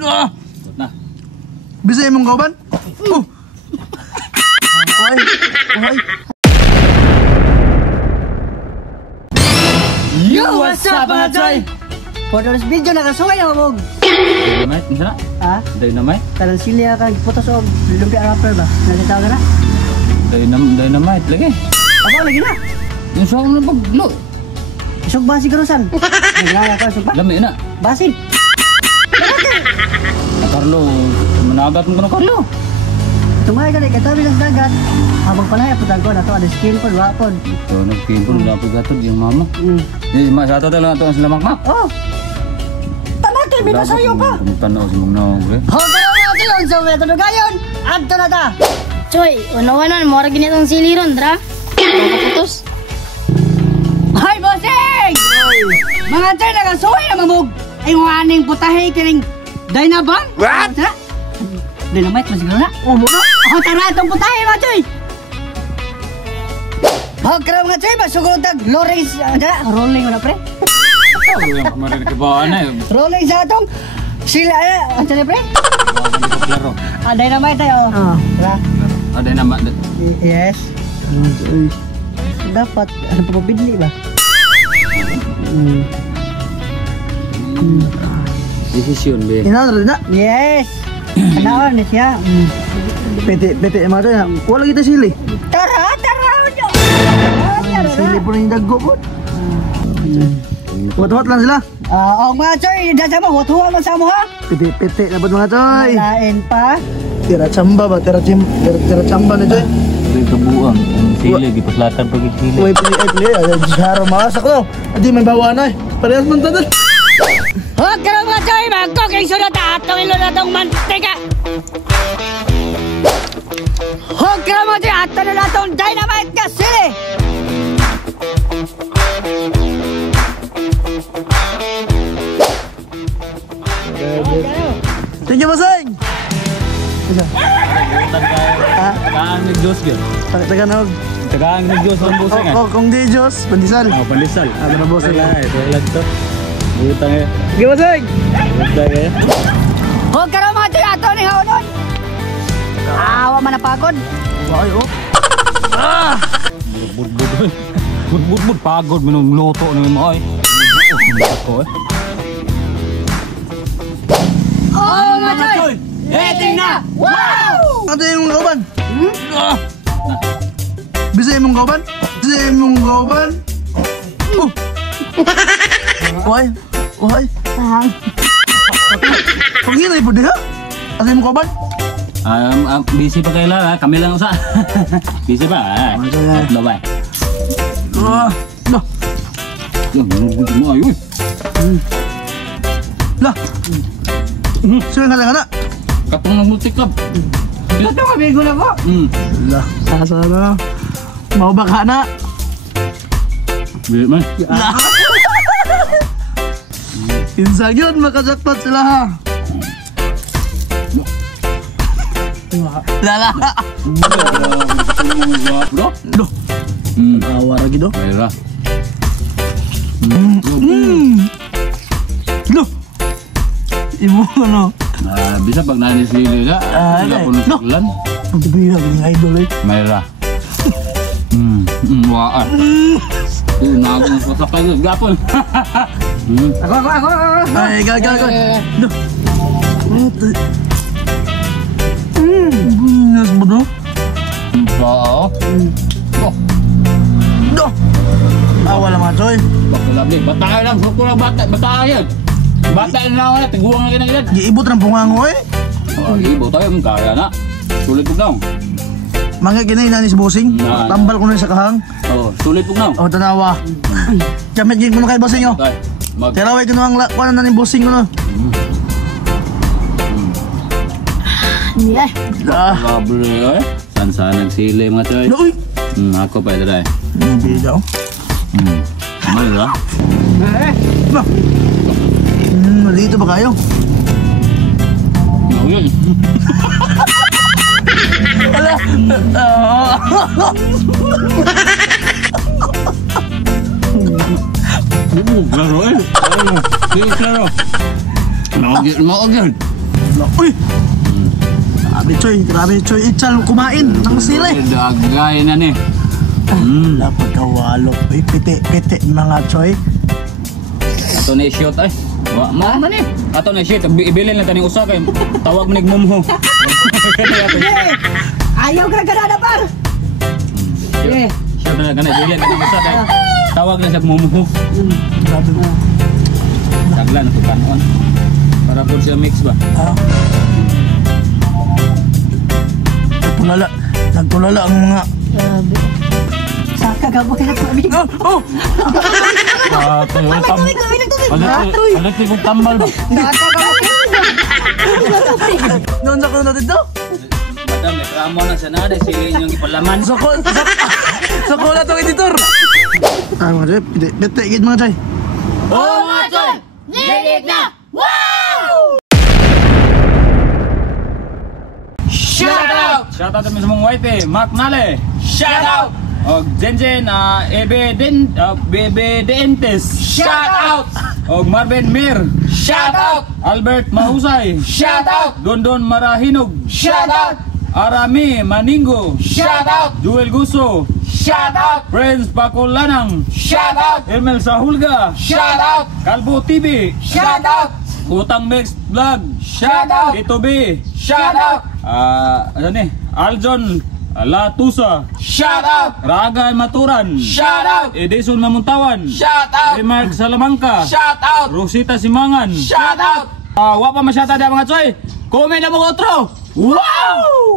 Na. Bisa imong kauban? Oy. Yo, what's up mga Choy? For this video nakasuway na mong Dynamite, isa na? ha? Dynamite? Karang silya ka putos o lumpia rapper ba? Nakita ka na? Dynamite lagi. Apa lagi na? Yung sa akong napaglo. Isog ba siguro san? Naglaya ka isog ba? Lami na. Basin. Carlo, managat mo ko na Carlo. Tumay ka na katabi ng dagat. Habang palaya putang ko na to, ada skin po, wapon. So, nagpipon na po gatod yung mama. Di, masato talaga ito ang sila makmak. Oh! Tanak kay bida sa'yo pa! Tanaw si mong naong, bre. Hotel natin yun sa metodo gayon! Adto na ta! Choy, unawanan mo ra ginitong siliron, dra. Kaputos. Hay, bossing! Mga Choy, nakasuway na mamog! Ay mga aning putahe kining Dynabang? What? Dynamite mo siguro na? Oo mo na! Oh, tara itong putahe mga Choy! Oh, kaya mga Choy, masugod tag rolling rolling mo na pre? Ito, yung kumarin ka ba na eh. Rolling sa atong sila, ang sila pre? Klaro. Ah, Dynamite tayo. Tara. Dynamite. Yes. Dapat, ano pa pabidli ba? Desisyon, be. Inaan na. Yes! Anawan na siya. Pete mo ito. Wala kita sili. Tara! Sili po rin yung daggo po. Hot lang sila. Oo mga Choy, dasa mo, hutuwa mo sa mo ha? Pete na po mga Choy. Malain pa. Tira chamba ba? Tira chamba na Choy. Ito kabuang. Ang sili, gipaslatan pag sili. Uy, pili. Jaro masak to. Adi may bawa na eh. Parehas man tanan. Huwag ka lang mga Choy, magkoking sunod atong ilo na itong mantika. Huwag ka lang mga Choy, atong ilo na itong Dynamite ka sili. Thank you, Baseng. Tagaan ng Diyos yun. Taganog. Tagaan ng Diyos ang busing eh. Kung di Diyos, bandisal. Palisal. Ano na Baseng? Ito lang to. Butang eh. Thank you, Baseng. Butang eh. Huwag ka lang mga Choy, atong ni Haunon. Awa man napagod. Ay, oh. Bud. Pagod. Minum luto na yung mga eh. Ako eh. Oh mga Choy! Eting na! Wow! Ano yung kauban? Bisa imong kauban? Why? Kung hinay po diha? Ano yung kauban? Busy pa kayo lang ha? Kami lang usa. Busy pa ha? Tatlo ba? Yan, manugod mo ayo eh. Lah. Sino nga lang na? Katong ng multi-club. Ito kabigo na ko. Lah. Asa na? Mau baka na? Bilit man. Insang yun, makajakpat sila ha. Lala. Bro? Awa lagi do. Mayra. Loh. Ibu ano? Bisa pag nanisili ka. Wala po ng saklan. Ang tabi na, idol eh. Mayra. Waan. Nagong sa sakay yun. Gapon. Ako. Ay, gagal. Loh. Nas mo do? Oo. Do. Awa lang mga Choy. Bakalabi. Batay lang. Suko lang bata. Batay yan. Bata na lang ulit. Tiguang na ginagilan. Giibot ng pungango eh. Ibo tayo. Kaya na. Sulit po lang. Mga kinay na ni si Bossing. Tambal ko na sa kahang. Sulit po lang. O, tanawa. Kamit gig mo na kay Bossing yo. Teraway ko na ang lakwan na ni Bossing ko na. Hindi eh. Lovely eh. Saan nagsili mga Choy? Uy. Ako pa ito rin. Hindi daw. Ano ba? Ba? Dito ba kayo? Oo yun. Wala. Klaro eh. Klaro. Maugyan. Uy! Grabe Choy. Ichal kumain ng sili. Dagay na ni. Wala pagkawalo. Uy, piti mga Choy. Ato na i-shoot ay. Wa man ni. Ato na i-shoot. Ibilin lang taning usa kay tawag mo nigmumho. Ayaw ka na par. Shoot na kana ibilin taning usa kay tawag na siya mumho. Grabe mo. Taglan to kanon. Para po siya mix ba. Nagtulala ang mga... Grabe. Saka ka mo kaya tubig. Alat ko tambal ba? Noon sa kuno dito? Madam, may kramo na siya na. Sili yung ipalaman. Sa kuno itong editor. Ay mga Choy, piti gid mga Choy. Oh, mga Choy! Lilig na! Wow! Shout out! Shout out kami sa mong white eh. Mark Nale. Shout out! Og Jenjen, Ebe Dentes. Shout out! Og Marvin Mir. Shout out! Albert Mahusay. Shout out! Dondon Marahinog. Shout out! Arami Maningo. Shout out! Joel Guso. Shout out! Friends Pakulanang. Shout out! Emel Sahulga. Shout out! Kalbo TV. Shout out! Utang Mix Vlog. Shout out! Tito B. Shout out! Ano ni? Aljon Latusa. Shout out! Raga Maturan. Shout out! Edison Mamuntawan. Shout out! Remark Salamangka. Shout out! Rosita Simangan. Shout out! Wa pa masyata da mga Choy. Comment na mo otro. Wow!